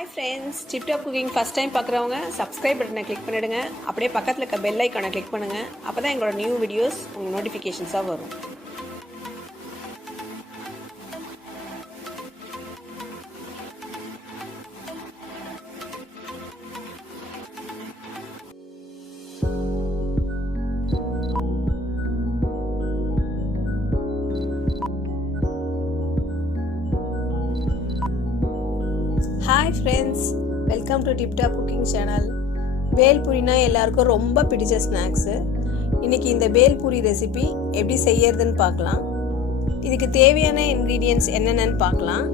Hi friends, Tip Top Cooking first time பார்க்குறவங்க subscribe பட்டனை click பண்ணிடுங்க. அப்படியே பக்கத்துல இருக்க bell icon-ஐ click பண்ணுங்க. அப்பதான் எங்களோட new videos உங்களுக்கு notifications-ஆ வரும். Hi friends, welcome to Tip Top Cooking channel. Bhel Puri-na எல்லாருக்கும் ரொம்ப பிடிச்ச ஸ்நாக்ஸ். இன்னைக்கு இந்த Bhel Puri ரெசிபி எப்படி செய்யறதுன்னு பார்க்கலாம். இதுக்கு தேவையான ingredients என்னென்னன்னு பார்க்கலாம்.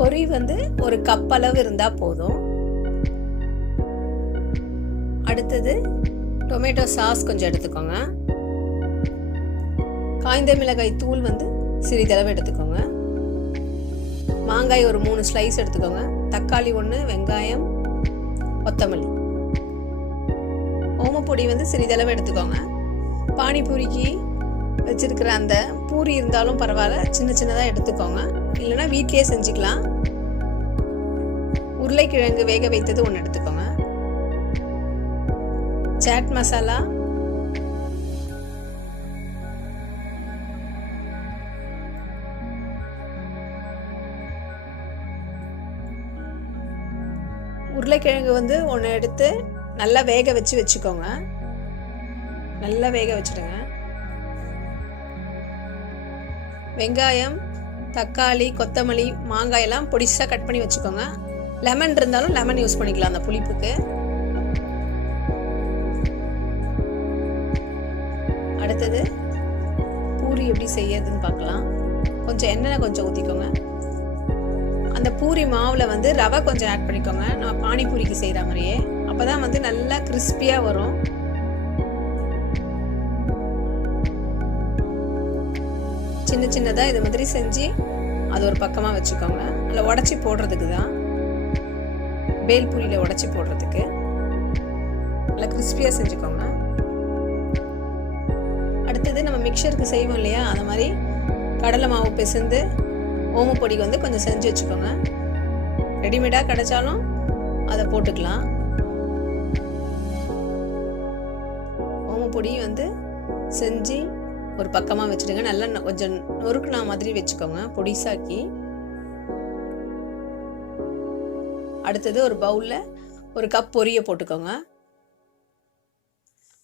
பொரி வந்து ஒரு கப் அளவு இருந்தா போதும். அடுத்தது டொமேட்டோ சாஸ் கொஞ்சம் எடுத்துக்கோங்க. காய்ந்த மிளகாய் தூள் வந்து சிறிதளவு எடுத்துக்கோங்க. மாங்காய் ஒரு 3 ஸ்லைஸ் எடுத்துக்கோங்க. தக்காளி 1, வெங்காயம், கொத்தமல்லி. ஓமப்பொடி வந்து சிறிதளவு எடுத்துக்கோங்க. பானிபூரிக்கு வச்சிருக்கிற அந்த பூரி இருந்தாலும் பரவாயில்ல, சின்ன சின்னதாக எடுத்துக்கோங்க. இல்லைன்னா வீட்டிலேயே செஞ்சுக்கலாம். உருளைக்கிழங்கு வேக வைத்தது 1 எடுத்துக்கோங்க. चाट मसाला, உருளைக்கிழங்கு வந்து 1 எடுத்து நல்லா வேக வச்சுக்கோங்க. நல்லா வேக வச்சிடுங்க. வெங்காயம், தக்காளி, கொத்தமல்லி, மாங்காய் எல்லாம் பொடிசா கட் பண்ணி வச்சுக்கோங்க. லெமன் இருந்தாலும் லெமன் யூஸ் பண்ணிக்கலாம் அந்த புளிப்புக்கு. அடுத்தது பூரி எப்படி செய்யறதுன்னு பார்க்கலாம். கொஞ்சம் எண்ணெய் கொஞ்சம் ஊற்றிக்கோங்க. அந்த பூரி மாவில் வந்து ரவை கொஞ்சம் ஆட் பண்ணிக்கோங்க. நான் பானிபூரிக்கு செய்கிற மாதிரியே. அப்போ தான் வந்து நல்லா கிறிஸ்பியாக வரும். சின்ன சின்னதாக இது மாதிரி செஞ்சு அது ஒரு பக்கமாக வச்சுக்கோங்க. அதில் உடச்சி போடுறதுக்கு தான், பேல் பூரியில் உடச்சி போடுறதுக்கு. நல்லா கிறிஸ்பியாக செஞ்சுக்கோங்க. அடுத்தது நம்ம மிக்சருக்கு செய்வோம் இல்லையா, அந்த மாதிரி கடலை மாவு பிசைந்து ஓமப்பொடி வந்து கொஞ்சம் செஞ்சு வச்சுக்கோங்க. ரெடிமேடாக கிடைச்சாலும் அதை போட்டுக்கலாம். ஓமப்பொடி வந்து செஞ்சு ஒரு பக்கமாக வச்சுடுங்க. நல்லா கொஞ்சம் நொறுக்குனா மாதிரி வச்சுக்கோங்க, பொடிசாக்கி. அடுத்தது ஒரு பவுலில் 1 கப் பொரியை போட்டுக்கோங்க.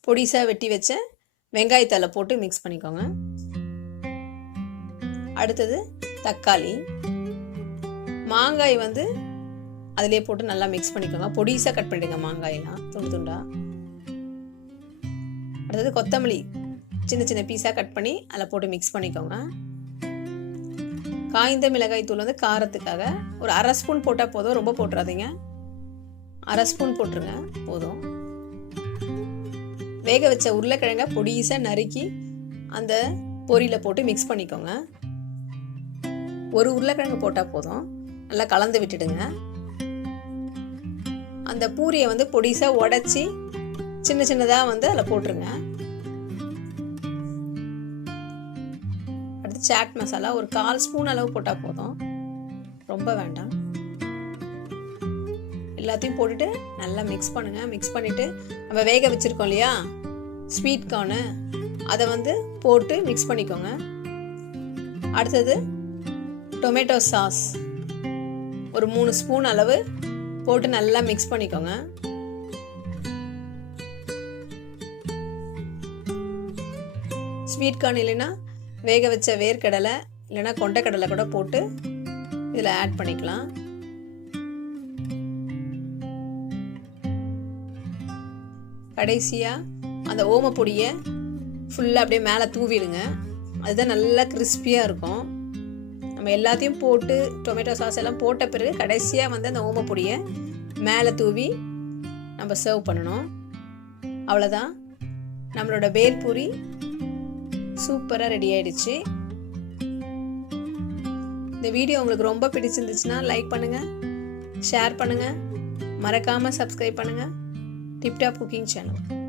பொடிசாக வெட்டி வச்ச வெங்காயத்தலை போட்டு மிக்ஸ் பண்ணிக்கோங்க. அடுத்தது தக்காளி, மாங்காய் வந்து அதிலே போட்டு நல்லா மிக்ஸ் பண்ணிக்கோங்க. பொடிசாக கட் பண்ணிடுங்க மாங்காயெல்லாம் துண்டு துண்டா. அடுத்தது கொத்தமல்லி சின்ன சின்ன பீஸாக கட் பண்ணி அதில் போட்டு மிக்ஸ் பண்ணிக்கோங்க. காய்ந்த மிளகாய் தூள் வந்து காரத்துக்காக ஒரு 1/2 ஸ்பூன் போட்டால் போதும், ரொம்ப போட்டுறாதீங்க. 1/2 ஸ்பூன் போட்டுருங்க போதும். வேக வச்ச உருளைக்கிழங்க பொடிசா நறுக்கி அந்த பொரியில் போட்டு மிக்ஸ் பண்ணிக்கோங்க. ஒரு உருளைக்கிழங்கு போட்டால் போதும். நல்லா கலந்து விட்டுடுங்க. அந்த பூரியை வந்து பொடிசா உடைச்சி சின்ன சின்னதாக வந்து அதில் போட்டுருங்க. அடுத்து சாட் மசாலா ஒரு 1/4 ஸ்பூன் அளவு போட்டால் போதும், ரொம்ப வேண்டாம். எல்லாத்தையும் போட்டுட்டு நல்லா மிக்ஸ் பண்ணுங்க. மிக்ஸ் பண்ணிட்டு நம்ம வேக வச்சிருக்கோம் இல்லையா ஸ்வீட் கார்னு, அதை வந்து போட்டு மிக்ஸ் பண்ணிக்கோங்க. அடுத்தது டொமேட்டோ சாஸ் ஒரு 3 ஸ்பூன் அளவு போட்டு நல்லா மிக்ஸ் பண்ணிக்கோங்க. ஸ்வீட் கார்ன் இல்லைன்னா வேக வச்ச வேர்க்கடலை இல்லைன்னா கொண்டைக்கடலை கூட போட்டு இதில் ஆட் பண்ணிக்கலாம். கடைசியாக அந்த ஓமப்பொடியை ஃபுல்லாக அப்படியே மேலே தூவிடுங்க. அதுதான் நல்லா கிறிஸ்பியாக இருக்கும். நம்ம எல்லாத்தையும் போட்டு டொமேட்டோ சாஸ் எல்லாம் போட்ட பிறகு கடைசியாக வந்து அந்த ஓமப்பொடியை மேலே தூவி நம்ம சர்வ் பண்ணணும். அவ்வளோதான், நம்மளோட பேல் பூரி சூப்பராக ரெடி ஆயிடுச்சு. இந்த வீடியோ உங்களுக்கு ரொம்ப பிடிச்சிருந்துச்சுன்னா லைக் பண்ணுங்கள், ஷேர் பண்ணுங்கள், மறக்காமல் சப்ஸ்கிரைப் பண்ணுங்கள். Tip Top Cooking channel.